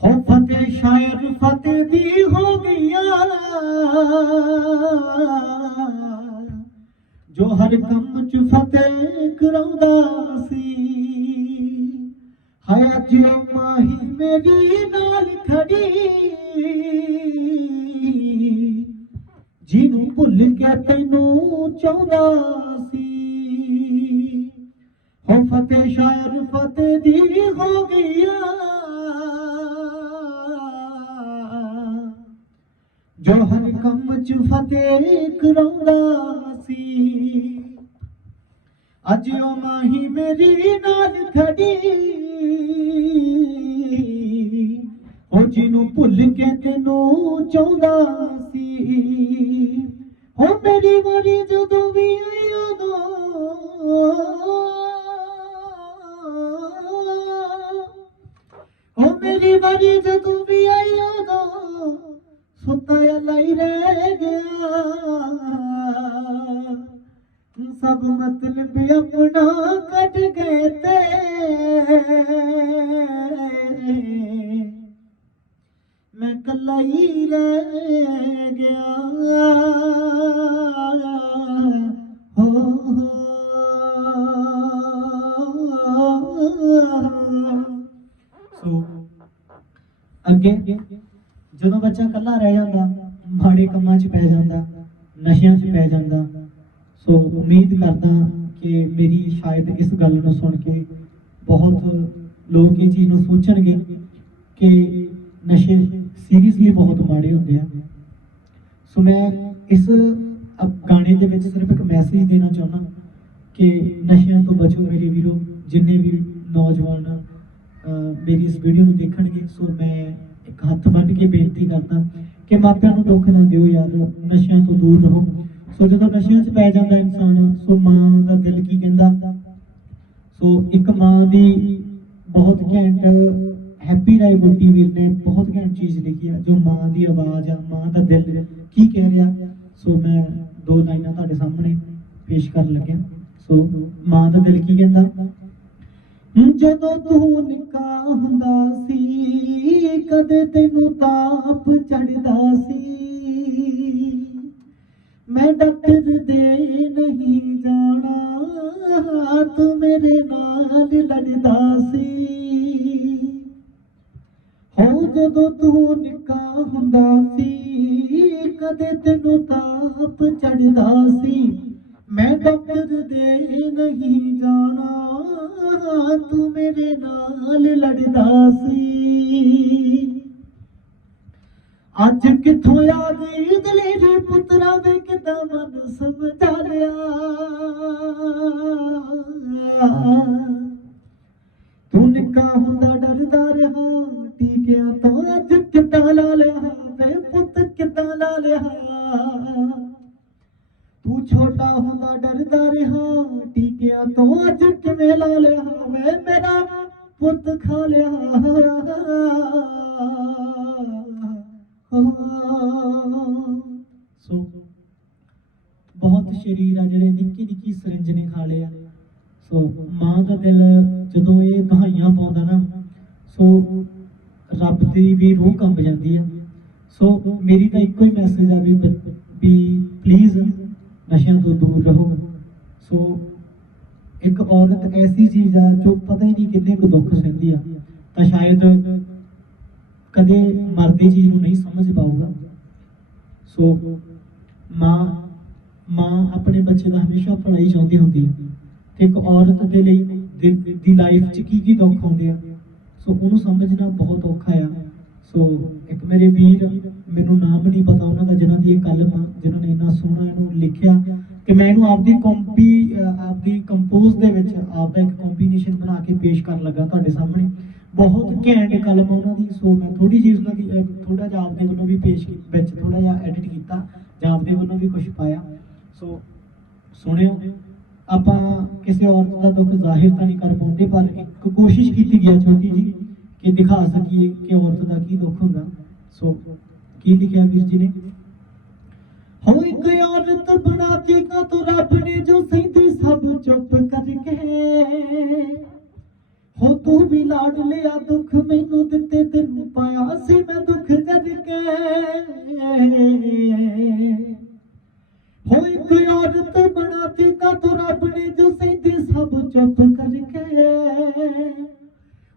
हो फतेह शायर फतेह दी हो गया, जो हर कम च फतेह करांदा सी। हाय अज माही मेरी नाल खड़ी, जिनू भुल के तैनू चाहुंदा सी। हो फतेह शायर फतेह दी हो गया, जो हर कम च फतेह करांदा सी। अज ओ माही मेरी नाल खड़ी, हो जिनू भुल के तेनू चाहुंदा सी। हो मेरी वारी जदों भी आई उदों, हो मेरी वारी जदों भी आई उदों, सुता लाई रह गया, सब मतलब अपना कट गए थे, मैं कल्ला ही रह गया हो। सो अगे ਜਦੋਂ ਬੱਚਾ ਇਕੱਲਾ ਰਹਿ ਜਾਂਦਾ, ਮਾੜੇ ਕੰਮਾਂ 'ਚ ਪੈ ਜਾਂਦਾ, ਨਸ਼ਿਆਂ 'ਚ ਪੈ ਜਾਂਦਾ। ਸੋ ਉਮੀਦ ਕਰਦਾ ਕਿ ਮੇਰੀ ਸ਼ਾਇਦ ਇਸ ਗੱਲ ਨੂੰ ਸੁਣ ਕੇ ਬਹੁਤ ਲੋਕ ਇਹ ਚੀਜ਼ ਨੂੰ ਸੋਚਣਗੇ ਕਿ ਨਸ਼ੇ ਸੀਰੀਅਸਲੀ ਬਹੁਤ ਮਾੜੇ ਹੁੰਦੇ ਆ। ਸੋ ਮੈਂ ਇਸ ਗਾਣੇ ਦੇ ਵਿੱਚ ਸਿਰਫ ਇੱਕ ਮੈਸੇਜ ਦੇਣਾ ਚਾਹੁੰਦਾ ਕਿ ਨਸ਼ਿਆਂ ਤੋਂ ਬਚੋ ਮੇਰੇ ਵੀਰੋ। ਜਿੰਨੇ ਵੀ ਨੌਜਵਾਨ ਮੇਰੀ ਇਸ ਵੀਡੀਓ ਨੂੰ ਦੇਖਣਗੇ, ਸੋ ਮੈਂ ਇੱਕ ਹੱਥ ਬੰਨ੍ਹ ਕੇ ਬੇਨਤੀ ਕਰਦਾ ਕਿ ਮਾਪਿਆਂ ਨੂੰ ਦੁੱਖ ਨਾ ਦਿਓ ਯਾਰ, ਨਸ਼ਿਆਂ ਤੋਂ ਦੂਰ ਰਹੋ। ਸੋ ਜਦੋਂ ਨਸ਼ਿਆਂ 'ਚ ਪੈ ਜਾਂਦਾ ਇਨਸਾਨ, ਸੋ ਮਾਂ ਦਾ ਦਿਲ ਕੀ ਕਹਿੰਦਾ। ਸੋ ਇੱਕ ਮਾਂ ਦੀ ਬਹੁਤ ਘੈਂਟ ਹੈਪੀ ਰਾਏ ਬੁੱਟੀ ਵੀਰ ਨੇ ਬਹੁਤ ਘੈਂਟ ਚੀਜ਼ ਲਿਖੀ ਆ, ਜੋ ਮਾਂ ਦੀ ਆਵਾਜ਼ ਆ, ਮਾਂ ਦਾ ਦਿਲ ਕੀ ਕਹਿ ਰਿਹਾ। ਸੋ ਮੈਂ ਦੋ ਲਾਈਨਾਂ ਤੁਹਾਡੇ ਸਾਹਮਣੇ ਪੇਸ਼ ਕਰਨ ਲੱਗਿਆ। ਸੋ ਮਾਂ ਦਾ ਦਿਲ ਕੀ ਕਹਿੰਦਾ। ਜਦੋਂ ਤੂੰ ਨਿੱਕਾ ਹੁੰਦਾ ਸੀ, ਕਦੇ ਤੈਨੂੰ ਤਾਪ ਚੜਦਾ ਸੀ, ਮੈਂ ਡਾਕਟਰ ਦੇ ਨਹੀਂ ਜਾਣਾ, ਤੂੰ ਮੇਰੇ ਨਾਲ ਲੜਦਾ ਸੀ। ਹੋ ਜਦੋਂ ਤੂੰ ਨਿੱਕਾ ਹੁੰਦਾ ਸੀ, ਕਦੇ ਤੈਨੂੰ ਤਾਪ ਚੜਦਾ ਸੀ, ਮੈਂ ਡਾਕਟਰ ਦੇ ਨਹੀਂ ਜਾਣਾ, ਤੂੰ ਮੇਰੇ ਨਾਲ ਲੜਦਾ ਸੀ। ਅੱਜ ਕਿੱਥੋਂ ਆ ਗਈ ਦਲੇਰੀ ਪੁੱਤਰਾ ਵੇ, ਕਿੱਦਾਂ ਮਨ ਸਮਝਾ ਲਿਆ। ਤੂੰ ਨਿੱਕਾ ਹੁੰਦਾ ਡਰਦਾ ਰਿਹਾ ਟੀਕਿਆਂ ਤੋਂ, ਅੱਜ ਕਿੱਦਾਂ ਲਾ ਲਿਆ ਵੇ ਪੁੱਤ, ਕਿੱਦਾਂ ਲਾ ਲਿਆ। ਟੀਕਿਆਂ ਤੋਂ ਅੱਜ ਕਿਵੇਂ ਲਾ ਲਿਆ ਵੇ ਮੇਰਾ ਪੁੱਤ ਖਾ ਲਿਆ ਸੋ ਬਹੁਤ ਸ਼ਰੀਰ ਆ ਜਿਹੜੇ ਨਿੱਕੀ ਨਿੱਕੀ ਸਰਿੰਜ ਨੇ ਖਾ ਲਿਆ ਸੋ ਮਾਂ ਦਾ ਦਿਲ ਜਦੋਂ ਇਹ ਦਹਾਈਆਂ ਪਾਉਂਦਾ ਨਾ ਸੋ ਰੱਬ ਦੀ ਵੀ ਰੂਹ ਕੰਬ ਜਾਂਦੀ ਆ ਸੋ ਮੇਰੀ ਤਾਂ ਇੱਕੋ ਹੀ ਮੈਸੇਜ ਆ ਵੀ ਪਲੀਜ਼ ਨਸ਼ਿਆਂ ਤੋਂ ਦੂਰ ਰਹੋ ਸੋ ਇੱਕ ਔਰਤ ਐਸੀ ਚੀਜ਼ ਆ ਜੋ ਪਤਾ ਹੀ ਨਹੀਂ ਕਿੰਨੇ ਕੁ ਦੁੱਖ ਸਹਿੰਦੀ ਆ ਤਾਂ ਸ਼ਾਇਦ ਕਦੇ ਮਰਦੀ ਚੀਜ਼ ਨੂੰ ਨਹੀਂ ਸਮਝ ਪਾਊਗਾ ਸੋ ਮਾਂ ਆਪਣੇ ਬੱਚੇ ਦਾ ਹਮੇਸ਼ਾ ਭਲਾਈ ਚਾਹੁੰਦੀ ਹੁੰਦੀ ਹੈ ਤੇ ਇੱਕ ਔਰਤ ਦੇ ਲਈ ਦੀ ਲਾਈਫ 'ਚ ਕੀ ਦੁੱਖ ਆਉਂਦੇ ਆ ਸੋ ਉਹਨੂੰ ਸਮਝਣਾ ਬਹੁਤ ਔਖਾ ਆ ਸੋ ਇੱਕ ਮੇਰੇ ਵੀਰ ਮੈਨੂੰ ਨਾਮ ਨਹੀਂ ਪਤਾ ਉਹਨਾਂ ਦਾ ਜਿਨ੍ਹਾਂ ਦੀ ਇਹ ਕਲਮ ਆ ਜਿਨ੍ਹਾਂ ਨੇ ਇੰਨਾ ਸੋਹਣਾ ਇਹਨੂੰ ਲਿਖਿਆ ਕਿ ਮੈਂ ਇਹਨੂੰ ਆਪਦੀ ਕੰਪੋਜ਼ ਦੇ ਵਿੱਚ ਆਪਦਾ ਇੱਕ ਕੰਬੀਨੇਸ਼ਨ ਬਣਾ ਕੇ ਪੇਸ਼ ਕਰਨ ਲੱਗਾ ਤੁਹਾਡੇ ਸਾਹਮਣੇ ਬਹੁਤ ਘੈਂਟ ਕਲਮ ਆ ਉਹਨਾਂ ਦੀ ਸੋ ਮੈਂ ਥੋੜੀ ਜਿਹੀ ਉਹਨਾਂ ਦੀ ਥੋੜਾ ਜਿਹਾ ਆਪਦੇ ਵੱਲੋਂ ਵੀ ਪੇਸ਼ ਵਿੱਚ ਥੋੜਾ ਜਿਹਾ ਐਡਿਟ ਕੀਤਾ ਜਾਂ ਆਪਦੇ ਵੱਲੋਂ ਵੀ ਕੁਝ ਪਾਇਆ ਸੋ ਸੁਣਿਓ ਆਪਾਂ ਕਿਸੇ ਔਰਤ ਦਾ ਦੁੱਖ ਜ਼ਾਹਿਰ ਤਾਂ ਨਹੀਂ ਕਰ ਪਾਉਂਦੇ ਪਰ ਇੱਕ ਕੋਸ਼ਿਸ਼ ਕੀਤੀ ਗਈ ਛੋਟੀ ਜੀ ਕਿ ਦਿਖਾ ਸਕੀਏ ਕਿ ਔਰਤ ਦਾ ਕੀ ਦੁੱਖ ਹੁੰਦਾ ਸੋ ਕੀ ਲਿਖਿਆ ਵੀਰ ਜੀ ਨੇ ਹੋ ਇੱਕ ਔਰਤ ਬਣਾਤੀ ਕਾ ਤੋ ਰੱਬ ਨੇ ਜੋ ਸਹਿੰਦੀ ਸਭ ਚੁੱਪ ਕਰਕੇ ਹੋ ਤੂੰ ਵੀ ਲਾਡ ਲਿਆ ਦੁੱਖ ਮੈਨੂੰ ਦਿੱਤੇ ਤੈਨੂੰ ਪਾਇਆ ਸੀ ਮੈਂ ਦੁੱਖ ਕਰਕੇ हो एक औरत बनाती का तो रब ने जो सही सब चुप करके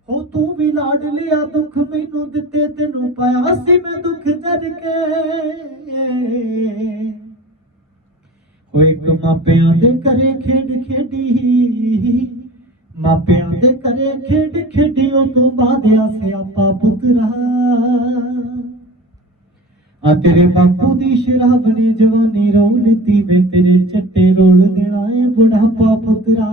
हो तू भी लाड लिया दुख मैनू दिते तेनू पाया सी मैं दुख करके हो एक मापियां दे करे खेड खेडी मापियां दे करे खेड खेडी ओ तो बाधिया सियापा पुत्रा आ तेरे बापू दी शराब ने जवानी रोल दी वे तेरे चट्टे रोल देना है बुढ़ापा पुत्रा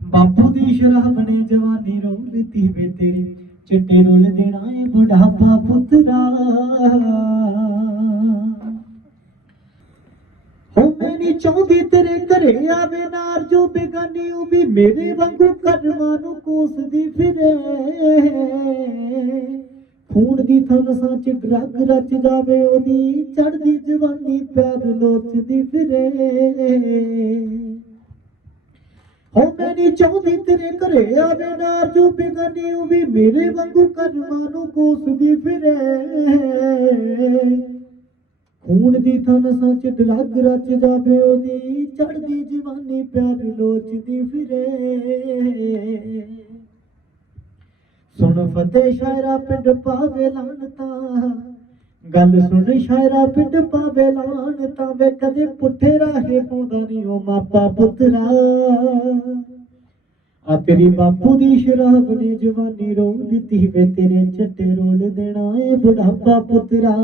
बापू दी शराब ने जवानी रोल दी वे तेरे चट्टे रोल देना है बुढ़ापा पुत्रा हो मैं नहीं चाहती तेरे घरे आवे नार जो बेगानी ओ भी मेरे वांगू कर्मां नू कोसदी फिरे खून दी थनसा च ड्रग रच जावे ओदी चढ़दी जवानी पैर लोचदी फिरे हो मैं नहीं चाहती तेरे घरे आवे नार जो बेगानी ओ भी मेरे वांगू कर्मां नू कोसदी फिरे खून दी थनसा च ड्रग रच जावे ओदी चढ़दी जवानी पैर लोचदी फिरे सुन फतेह शायरा पिंड पावे लानता गल सुन शायरा पिंड पावे लानता वे कदे पुठे राहे पाउंदा नहीं ओ मापा पुत्रा आ तेरी बापू दी शराब ने जवानी रोल दी वे तेरे चट्टे रोल देना ए बुढ़ापा पुत्रा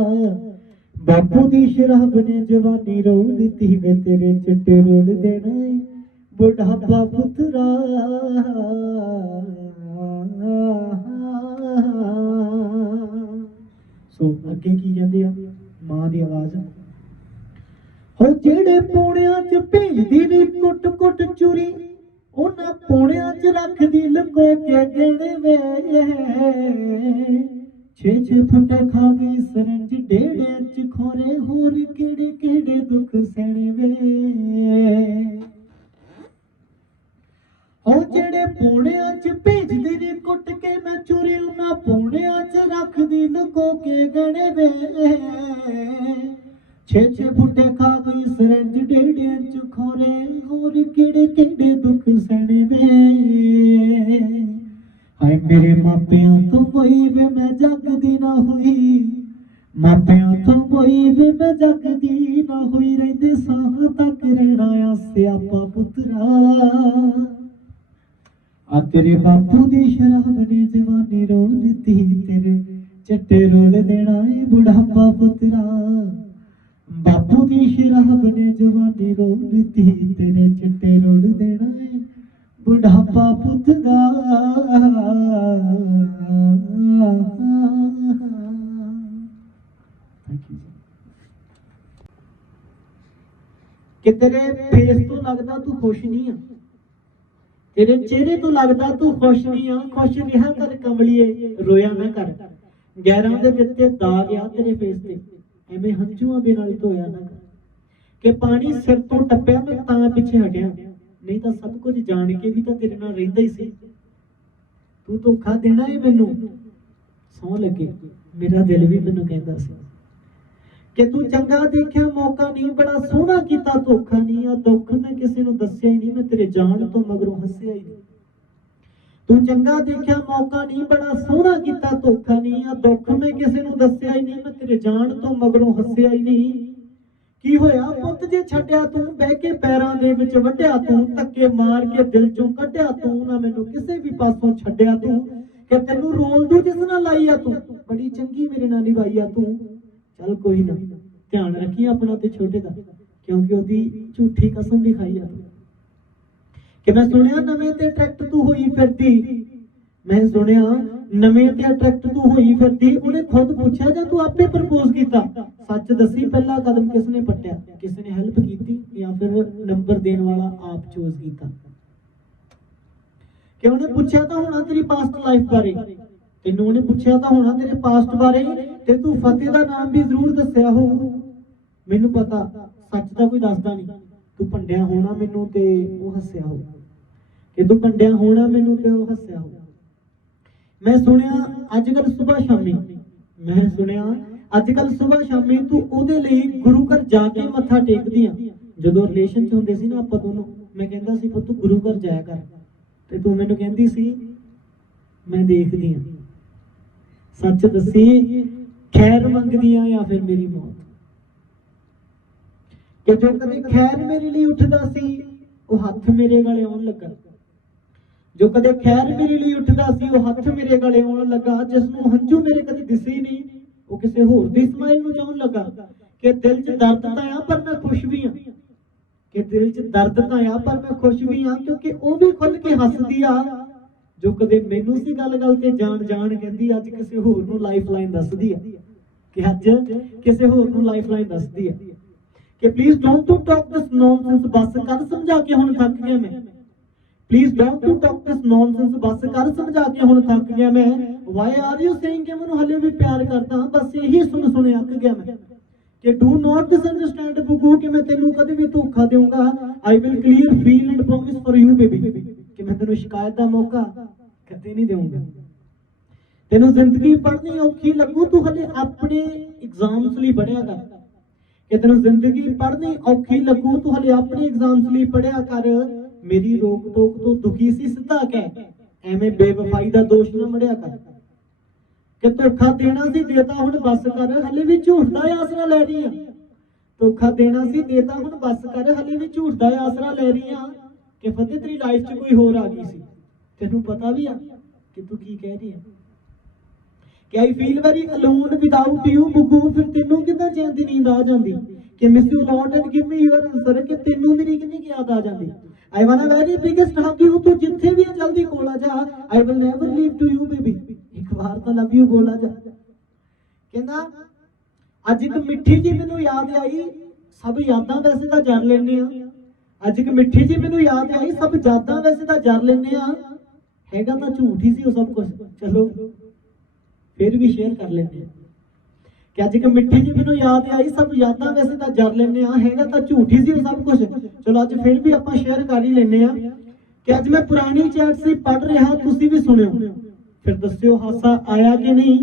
बापू दी शराब ने जवानी रोल दी वे तेरे चट्टे रोल देना ए बुढ़ापा पुत्रा सो अगे की कहते हैं मां दी आवाज हो जेड़े पौड़ियां च भेजदी नी कुट कुट चूरी उन्हां पौड़ियां च रखदी लुको के गणे वे 6-6 फुटे खा गई सरंज डेढ़े च खोरे होर केड़े केड़े दुख सहने वे हो जेड़े पौड़ियां च भेजदी नी कुट के मैं चूरी उन्हां पौड़ियां च रखदी लुको के गणे वे 6-6 फुटे खा गई सरंज डेढ़े च खोरे होर केड़े केड़े दुख सहने वे हाय मेरे मापियां तो कोई वे मैं जगदी ना हुई मापियां तो कोई वे मैं जगदी ना हुई रहिंदे साह तक रहना आ सियापा पुत्रा आ तेरे बापू दी शराब ने जवानी रोल दी तेरे चट्टे रोल देना है बुढ़ापा पुत्रा बापू दी शराब ने जवानी रोल दी तेरे चट्टे रोल देना है बुढ़ापा पुत्रा कि तेरे फेस तो लगता तू खुश नहीं आ, तेरे चेहरे तो लगता तू खुश नहीं आ। खुश रहा कर कमलिए, रोया ना कर, गैरां दे दित्ते दाग आ तेरे फेस ते, एवें हंझूआं दे नाल धोया ना कर। कि पानी सिर तो टप्पिया मैं तां पिछे हटिया, नहीं तो सब कुछ जान के भी तो तेरे नाल रहिंदा ही सी। तू धोखा देना है मैनू, सौ लगे मेरा दिल भी मैनू कहंदा सी कि तू चंगा देखिया मौका नहीं, बड़ा सोहना कीता धोखा नहीं। आ दुख मैं किसी नूं दस्सिया ही नहीं, मैं तेरे जान तो मगरों हस्सिया ही नहीं। तू चंगा देखिया मौका नहीं, बड़ा सोहना कीता धोखा नहीं। आ दुख मैं किसी नूं दस्सिया ही नहीं, मैं तेरे जान तो मगरों हस्सिया ही नहीं। की होया पुੱਤ जे छड्डिया तू, बह के पैरां दे विच वड्डिया तू, धक्के मार के दिल चों कढिया तू, ना मैनू किसे भी पासों छड्डिया तू। कि तैनू रोल दू जिस नाल लाई आ तू, बड़ी चंगी मेरे नाल निभाई आ तू। चल कोई ना, ध्यान रखी अपना ते छोटे दा, क्योंकि ओदी झूठी कसम भी खाई आ तू। कि मैं सुनिया नवें ते अट्रैक्ट तू होई फिरदी, मैं सुनिया नवें ते अट्रैक्ट तू होई फिरदी। उन्हें खुद पूछा जा तू आपे प्रपोज कीता, सच दसी पहला कदम किसने पट्टिया, किसने हेल्प कीती या फिर नंबर देने वाला आप चूज कीता। कि उन्हें पूछा तो होना तेरी पास्ट लाइफ बारे, तेनू उन्हें पूछा तो होना तेरे पास्ट बारे, ते तू फतेह दा नाम भी जरूर दस्सिया हो। मैनू पता सच दा कोई दसदा नहीं, तू भंडिया होना मैनू ते वो हस्सिया हो, कि तू भंडिया होना मैनू ते वो हस्सिया हो। मैं सुनिया अजकल सुबह शामी, मैं सुनिया अजकल सुबह शामी तू ओदे लई गुरु घर जाके मत्था टेकदी आ। जदों रिलेशन च हुंदे सी ना आपां दोनों, मैं कहंदा सी पुੱਤ गुरु घर जाया कर, ते तू मैनू कहंदी सी मैं देखदी आ, सच दसी खैर मंगदी आ या फिर मेरी मौत। कि जो कदे खैर मेरे लिए उठदा सी वो हथ मेरे गले आउण लगा, जो कदे खैर मेरे लिए उठदा सी वो हथ मेरे गले आउण लगा। जिसनूं हंझू मेरे कदे दिसे ही नहीं, वो किसी होर दी स्माइल नूं चाहण लगा। कि दिल च दर्द तां आ पर मैं खुश भी हां, कि दिल च दर्द तां आ पर मैं खुश भी हां, क्योंकि वो भी खुल के हसदी आ। जो कदे मैनू सी गल गल ते जान जान कहंदी, अज किसी होर नूं लाइफ लाइन दसदी है, कि अज किसी होर नूं लाइफ लाइन दसदी है। कि please don't to talk this nonsense, बस कर समझा के हुण थक गया मैं। Please don't to talk this nonsense, बस कर समझा के हुण थक गया मैं। व्हाई आर यू सेइंग कि मैनू हले भी प्यार करदा, बस यही सुन सुने अक गया मैं। कि डू नॉट मिसअंडरस्टैंड बुगू, कि मैं तेनू कदे भी धोखा देऊंगा। I will clear feel and promise for you baby, कि मैं तेनू शिकायत दा मौका कदे नहीं देऊंगा। तेनू जिंदगी पढ़नी औखी लगू, तू हले अपने एग्जाम्स लई पढ़िया कर। कि तेनू जिंदगी पढ़नी औखी लगू, तू हले अपने एग्जाम्स लई पढ़िया कर। मेरी रोक टोक तो दुखी सी सीधा कह, एवें बेवफाई दा दोष ना मड़िया कर। कि धोखा देना सी देता हुण बस कर, हले भी झूठ दा आसरा ले रही हां। धोखा देना सी देता हुण बस कर, हले भी झूठ दा आसरा ले रही हां। कि फतेह तेरी लाइफ च कोई होर आ गई सी, तेनू पता भी आ कि तू की कह रही है। कि I feel very alone without you बुगू, फिर तेनू किदां चैन दी नींद आ जांदी। कि miss you lot and give me your answer, कि तेनू मेरी किन्नी की याद आ जांदी। I want a very biggest hug you, तू जिथे भी जल्दी कोल आ जा। I will never leave to you baby, एक बार तो लव यू बोला जा। कहंदा अज एक मिठी जी मैनू याद आई, सब यादां वैसे तां जर लैने आ। अज एक मिठी जी मैनू याद आई, सब यादां वैसे तां जर लैने आ। हैगा तां झूठ ही सी वो सब कुछ, चलो फिर भी शेयर कर लेने। कि अज एक मिठी जी मैनू याद आई, सब यादां वैसे तां जर लैने आ। हैगा तां झूठ ही सी वो सब कुछ, चलो अज फिर भी आपां शेयर कर ही लेने आ। कि अज मैं पुरानी चैट सी पढ़ रहा, तुसी भी सुनियो, फिर दस्सियो हासा आया कि नहीं।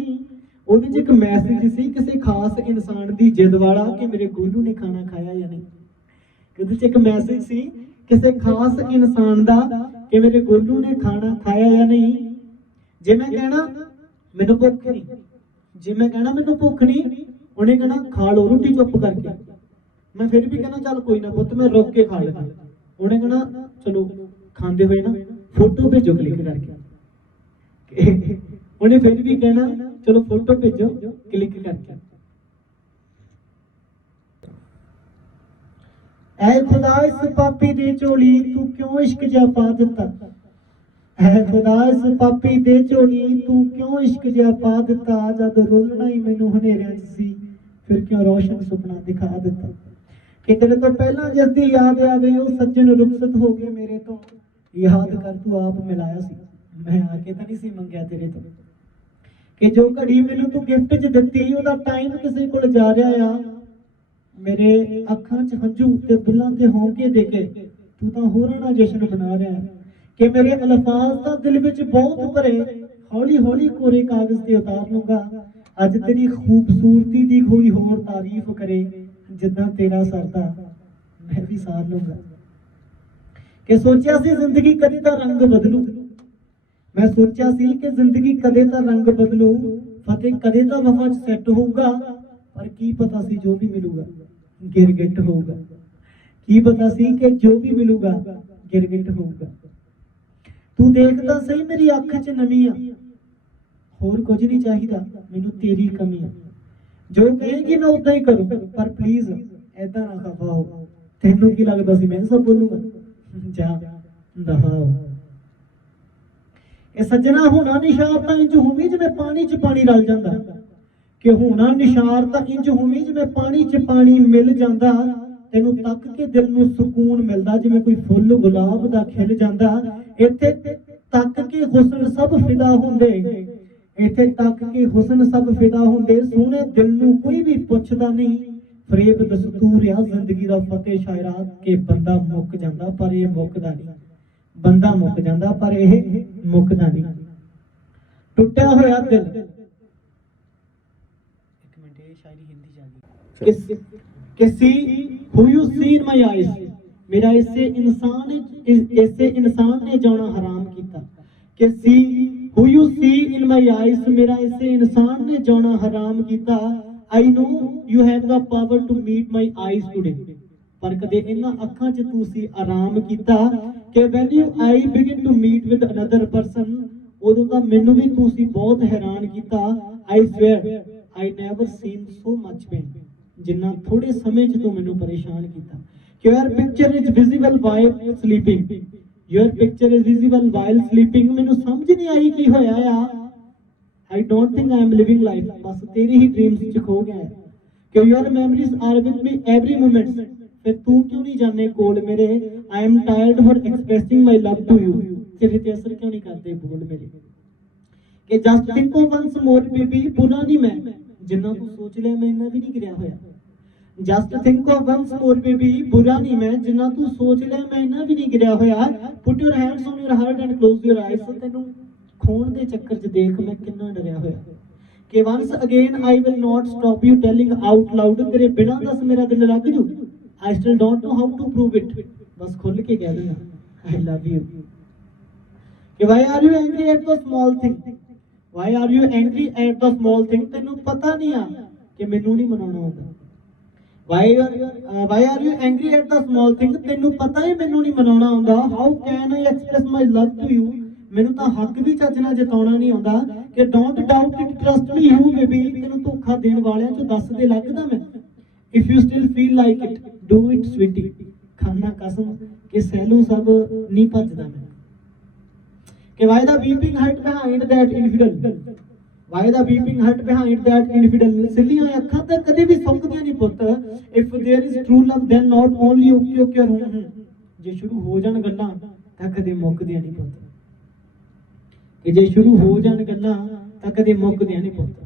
ਉਹਦੇ 'ਚ ਇੱਕ ਮੈਸੇਜ ਸੀ ਕਿਸੇ ਖਾਸ ਇਨਸਾਨ ਦੀ ਜਿੱਦ ਵਾਲਾ, ਕਿ ਮੇਰੇ ਗੋਲੂ ਨੇ ਖਾਣਾ ਖਾਇਆ ਜਾਂ ਨਹੀਂ। ਉਹਦੇ 'ਚ ਇੱਕ ਮੈਸੇਜ ਸੀ ਕਿਸੇ ਖਾਸ ਇਨਸਾਨ ਦਾ, ਕਿ ਮੇਰੇ ਗੋਲੂ ਨੇ ਖਾਣਾ ਖਾਇਆ ਜਾਂ ਨਹੀਂ। ਜੇ ਮੈਂ ਕਹਿਣਾ ਮੈਨੂੰ ਭੁੱਖ ਨਹੀਂ, ਜੇ ਮੈਂ ਕਹਿਣਾ ਮੈਨੂੰ ਭੁੱਖ ਨਹੀਂ, ਉਹਨੇ ਕਹਿਣਾ ਖਾ ਲਓ ਰੋਟੀ ਚੁੱਪ ਕਰਕੇ। ਮੈਂ ਫਿਰ ਵੀ ਕਹਿਣਾ ਚੱਲ ਕੋਈ ਨਾ ਪੁੱਤ ਮੈਂ ਰੁਕ ਕੇ ਖਾ ਲੈਂਦਾ। ਉਹਨੇ ਕਹਿਣਾ ਚਲੋ ਖਾਂਦੇ ਹੋਏ ਨਾ ਫੋਟੋ ਭੇਜੋ ਕਲਿੱਕ ਕਰਕੇ। ਉਹਨੇ ਫਿਰ ਵੀ ਕਹਿਣਾ चलो फोटो भेजो क्लिक करके। ऐ खुदा इस पापी दे झोली तू क्यों इश्क जा पा दिता। ऐ खुदा इस पापी दे झोली तू क्यों इश्क जा पा दिता। जद रोलना ही मैनू हनेरियां च सी फिर क्यों रोशन सुपना दिखा दिता। ਕਿ ਤੇਰੇ ਤੋਂ ਪਹਿਲਾਂ ਜਿਸ ਦੀ ਯਾਦ ਆਵੇ ਉਹ ਸੱਜਣ ਰੁਖਸਤ ਹੋ ਗਏ ਮੇਰੇ ਤੋਂ। ਯਾਦ ਕਰ ਤੂੰ ਆਪ ਮਿਲਾਇਆ ਸੀ, ਮੈਂ ਆ ਕੇ ਤਾਂ ਨਹੀਂ ਸੀ ਮੰਗਿਆ ਤੇਰੇ ਤੋਂ। ਕਿ ਜੋ ਘੜੀ ਮੈਨੂੰ ਤੂੰ ਗਿਫਟ 'ਚ ਦਿੱਤੀ ਉਹਦਾ ਟਾਈਮ ਕਿਸੇ ਕੋਲ ਜਾ ਰਿਹਾ ਆ। ਮੇਰੇ ਅੱਖਾਂ 'ਚ ਹੰਝੂ ਤੇ ਬੁੱਲਾਂ ਤੇ ਹੌਂਕੇ ਦੇ ਕੇ ਤੂੰ ਤਾਂ ਹੋਰਾਂ ਨਾਲ ਜਸ਼ਨ ਬਣਾ ਰਿਹਾ ਕਿ ਮੇਰੇ ਅਲਫਾਜ਼ ਤਾਂ ਦਿਲ ਵਿੱਚ ਬਹੁਤ ਭਰੇ, ਹੌਲੀ ਹੌਲੀ ਕੋਰੇ ਕਾਗਜ਼ ਤੇ ਉਤਾਰ ਲੂੰਗਾ। ਅੱਜ ਤੇਰੀ ਖੂਬਸੂਰਤੀ ਦੀ ਕੋਈ ਹੋਰ ਤਾਰੀਫ ਕਰੇ, ਜਿੱਦਾਂ ਤੇਰਾ ਸਰਦਾ ਮੈਂ ਵੀ ਸਾਰ ਲੂੰਗਾ। ਕਿ ਸੋਚਿਆ ਸੀ ਜ਼ਿੰਦਗੀ ਕਦੇ ਤਾਂ ਰੰਗ ਬਦਲੂ, ਮੈਂ ਸੋਚਿਆ ਸੀ ਕਿ ਜ਼ਿੰਦਗੀ ਕਦੇ ਤਾਂ ਰੰਗ ਬਦਲੂ, ਫਤਿਹ ਕਦੇ ਤਾਂ ਵਫਾ 'ਚ ਸੈੱਟ ਹੋਊਗਾ। ਪਰ ਕੀ ਪਤਾ ਸੀ ਜੋ ਵੀ ਮਿਲੂਗਾ ਗਿਰਗਿੱਟ ਹੋਊਗਾ। ਕੀ ਪਤਾ ਸੀ ਕਿ ਜੋ ਵੀ ਮਿਲੂਗਾ ਗਿਰਗਿੱਟ ਹੋਊਗਾ। ਤੂੰ ਦੇਖਦਾ ਸਹੀ ਮੇਰੀ ਅੱਖ 'ਚ ਨਮੀ ਆ, ਹੋਰ ਕੁਝ ਨਹੀਂ ਚਾਹੀਦਾ ਮੈਨੂੰ ਤੇਰੀ ਕਮੀ ਆ। ਜੋ ਕਹੇਗੀ ਮੈਂ ਉਦਾਂ ਹੀ ਕਰੂੰ, ਪਰ ਪਲੀਜ਼ ਐਦਾਂ ਨਾ ਖਫਾ ਹੋ। ਤੈਨੂੰ ਕੀ ਲੱਗਦਾ ਸੀ ਮੈਂ ਸਭ ਬੋਲੂਗਾ? ਜਾ ਦਫਾ ਹੋ। ਇਹ ਸੱਜਣਾ ਹੋਣਾ ਨਿਸ਼ਾਰ ਤਾਂ ਇੰਜ ਹੋਵੀ ਜਿਵੇਂ ਪਾਣੀ 'ਚ ਪਾਣੀ ਰਲ ਜਾਂਦਾ, ਕਿ ਹੋਣਾ ਨਿਸ਼ਾਰ ਤਾਂ ਇੰਜ ਹੋਵੀ ਜਿਵੇਂ ਪਾਣੀ 'ਚ ਪਾਣੀ ਮਿਲ ਜਾਂਦਾ। ਤੈਨੂੰ ਤੱਕ ਕੇ ਦਿਲ ਨੂੰ ਸਕੂਨ ਮਿਲਦਾ ਜਿਵੇਂ ਕੋਈ ਫੁੱਲ ਗੁਲਾਬ ਦਾ ਖਿਲ ਜਾਂਦਾ। ਇੱਥੇ ਤੱਕ ਕੇ ਹੁਸਨ ਸਭ ਫਿਦਾ ਹੁੰਦੇ, ਇੱਥੇ ਤੱਕ ਕੇ ਹੁਸਨ ਸਭ ਫਿਦਾ ਹੁੰਦੇ। ਸੋਹਣੇ ਦਿਲ ਨੂੰ ਕੋਈ ਵੀ ਪੁੱਛਦਾ ਨਹੀਂ, ਫਰੇਬ ਦਸਤੂਰ ਆ ਜ਼ਿੰਦਗੀ ਦਾ ਫਤਿਹ ਸ਼ਾਇਰਾ ਕਿ ਬੰਦਾ ਮੁੱਕ ਜਾਂਦਾ ਪਰ ਇਹ ਮੁੱਕਦਾ ਨਹੀਂ। ਬੰਦਾ ਮੁੱਕ ਜਾਂਦਾ ਪਰ ਇਹ ਮੁੱਕਦਾ ਨਹੀਂ। ਟੁੱਟਿਆ ਹੋਇਆ ਦਿਲ, ਇੱਕ ਮਿੰਟ ਇਹ ਸ਼ਾਇਰੀ ਹਿੰਦੀ ਚ ਆ ਗਈ। किसी who you see in my eyes, मेरा ऐसे इंसान ने जाना हराम किया। किसी who you see in my eyes, मेरा ऐसे इंसान ने जाना हराम किया। I know you have the power to meet my eyes today, पर कदे इन्हां अखां च तुसी आराम किया कि when you I begin to meet with another person, उदों तां मैनूं भी तुसी बहुत हैरान किया। I swear I never seen so much pain, जिन्ना थोड़े समय च तू मैनू परेशान किया। Your picture is visible while sleeping, your picture is visible while sleeping. मैनू समझ नहीं आई की होया आ। I don't think I am living life, बस तेरी ही ड्रीम्स च खो गया है। कि your memories are with me every moment, फिर तू क्यों नहीं जाने कोल मेरे। I am tired for expressing my love to you, तेरे ते असर क्यों नहीं करते बोल मेरे। कि just think of once more baby, बुरा नहीं मैं जिन्ना तू सोच लिया मैं इन्ना भी नहीं गिरया होया। Just think of once more baby, बुरा नहीं मैं जिन्ना तू सोच लिया मैं इन्ना भी नहीं गिरया होया। Put your hands on your heart and close your eyes, तेनू खोण दे चक्कर च देख मैं किन्ना डरिया होया। कि once again I will not stop you telling out loud, तेरे बिना दस मेरा दिल लग जू। I still don't know how to prove it, बस खुल के कह दूंगा आई लव यू। कि why are you angry at the small thing, Why are you angry at the small thing? तेनू पता नहीं आ कि मैनू नहीं मनाना होता। Why are you angry at the small thing? तेनू पता है मैनू नहीं मनाना होता। How can I express my love to you? मैनू तो हक भी चज नाल जताउणा नहीं आउंदा। कि don't doubt it, trust me you baby, तेनू धोखा देण वालियां चों दस दे लगदा मैं। If you still feel like it, do it sweetie, खाना कसम कि सैलू सब नहीं भजदा मैं। कि why the weeping hurt behind that infidel, why the weeping hurt behind that infidel, सिल्लियां अखां तां कदे भी सुकदियां नहीं पुੱਤ। if there is true love then not only okay जे शुरू हो जाण गल्लां तां कदे मुक्कदियां नहीं पुੱਤ। कि जे शुरू हो जाण गल्लां तां कदे मुक्कदियां नहीं पुੱਤ।